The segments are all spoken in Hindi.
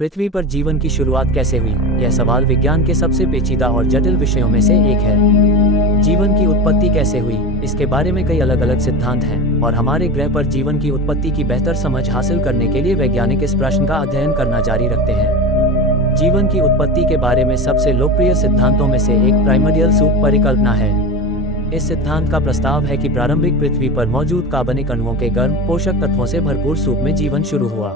पृथ्वी पर जीवन की शुरुआत कैसे हुई? यह सवाल विज्ञान के सबसे पेचीदा और जटिल विषयों में से एक है। जीवन की उत्पत्ति कैसे हुई, इसके बारे में कई अलग अलग सिद्धांत हैं, और हमारे ग्रह पर जीवन की उत्पत्ति की बेहतर समझ हासिल करने के लिए वैज्ञानिक इस प्रश्न का अध्ययन करना जारी रखते हैं। जीवन की उत्पत्ति के बारे में सबसे लोकप्रिय सिद्धांतों में से एक प्राइमर्डियल सूप परिकल्पना है। इस सिद्धांत का प्रस्ताव है कि प्रारंभिक पृथ्वी पर मौजूद कार्बनिक अणुओं के गर्म पोषक तत्वों से भरपूर सूप में जीवन शुरू हुआ।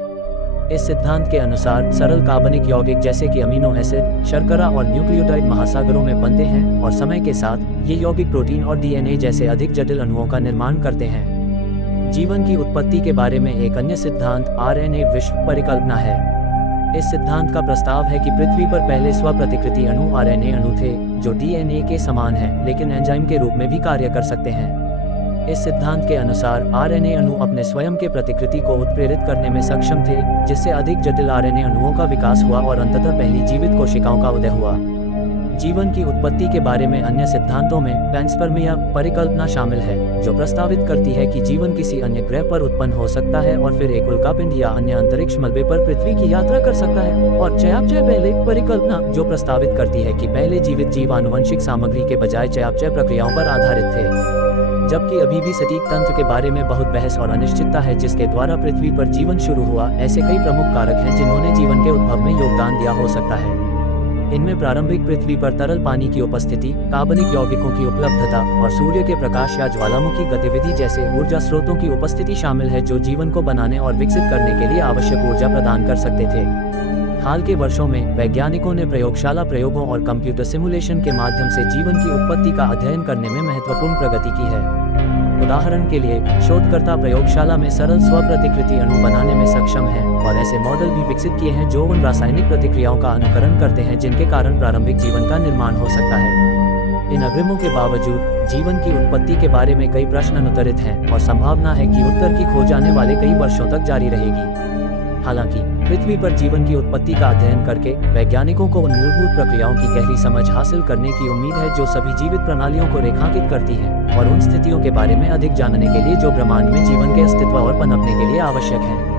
इस सिद्धांत के अनुसार सरल कार्बनिक यौगिक जैसे कि अमीनो एसिड, शर्करा और न्यूक्लियोटाइड महासागरों में बनते हैं, और समय के साथ ये यौगिक प्रोटीन और डीएनए जैसे अधिक जटिल अणुओं का निर्माण करते हैं। जीवन की उत्पत्ति के बारे में एक अन्य सिद्धांत आरएनए विश्व परिकल्पना है। इस सिद्धांत का प्रस्ताव है कि पृथ्वी पर पहले स्वप्रतिकृति अणु आरएनए अणु थे, जो डीएनए के समान हैं, लेकिन एंजाइम के रूप में भी कार्य कर सकते हैं। इस सिद्धांत के अनुसार आरएनए अणु अपने स्वयं के प्रतिकृति को उत्प्रेरित करने में सक्षम थे, जिससे अधिक जटिल आरएनए अणुओं का विकास हुआ और अंततः पहली जीवित कोशिकाओं का उदय हुआ। जीवन की उत्पत्ति के बारे में अन्य सिद्धांतों में पैंसपर्मिया परिकल्पना शामिल है, जो प्रस्तावित करती है कि जीवन किसी अन्य ग्रह पर उत्पन्न हो सकता है और फिर एक उल्कापिंड या अन्य अंतरिक्ष मलबे पर पृथ्वी की यात्रा कर सकता है। और चयापचय पहले परिकल्पना, जो प्रस्तावित करती है कि पहले जीवित जीव आनुवंशिक सामग्री के बजाय चयापचय प्रक्रियाओं पर आधारित थे। जबकि अभी भी सटीक तंत्र के बारे में बहुत बहस और अनिश्चितता है जिसके द्वारा पृथ्वी पर जीवन शुरू हुआ। ऐसे कई प्रमुख कारक हैं जिन्होंने जीवन के उद्भव में योगदान दिया हो सकता है। इनमें प्रारंभिक पृथ्वी पर तरल पानी की उपस्थिति, कार्बनिक यौगिकों की उपलब्धता और सूर्य के प्रकाश या ज्वालामुखी गतिविधि जैसे ऊर्जा स्रोतों की उपस्थिति शामिल है, जो जीवन को बनाने और विकसित करने के लिए आवश्यक ऊर्जा प्रदान कर सकते थे। हाल के वर्षों में वैज्ञानिकों ने प्रयोगशाला प्रयोगों और कंप्यूटर सिमुलेशन के माध्यम से जीवन की उत्पत्ति का अध्ययन करने में महत्वपूर्ण प्रगति की है। उदाहरण के लिए, शोधकर्ता प्रयोगशाला में सरल स्वप्रतिकृति अणु बनाने में सक्षम हैं, और ऐसे मॉडल भी विकसित किए हैं जो उन रासायनिक प्रतिक्रियाओं का अनुकरण करते हैं जिनके कारण प्रारंभिक जीवन का निर्माण हो सकता है। इन अग्रिमों के बावजूद जीवन की उत्पत्ति के बारे में कई प्रश्न अनुत्तरित हैं, और संभावना है कि उत्तर की खोज आने वाले कई वर्षों तक जारी रहेगी। हालांकि पृथ्वी पर जीवन की उत्पत्ति का अध्ययन करके वैज्ञानिकों को उन मूलभूत प्रक्रियाओं की गहरी समझ हासिल करने की उम्मीद है जो सभी जीवित प्रणालियों को रेखांकित करती हैं, और उन स्थितियों के बारे में अधिक जानने के लिए जो ब्रह्मांड में जीवन के अस्तित्व और पनपने के लिए आवश्यक हैं।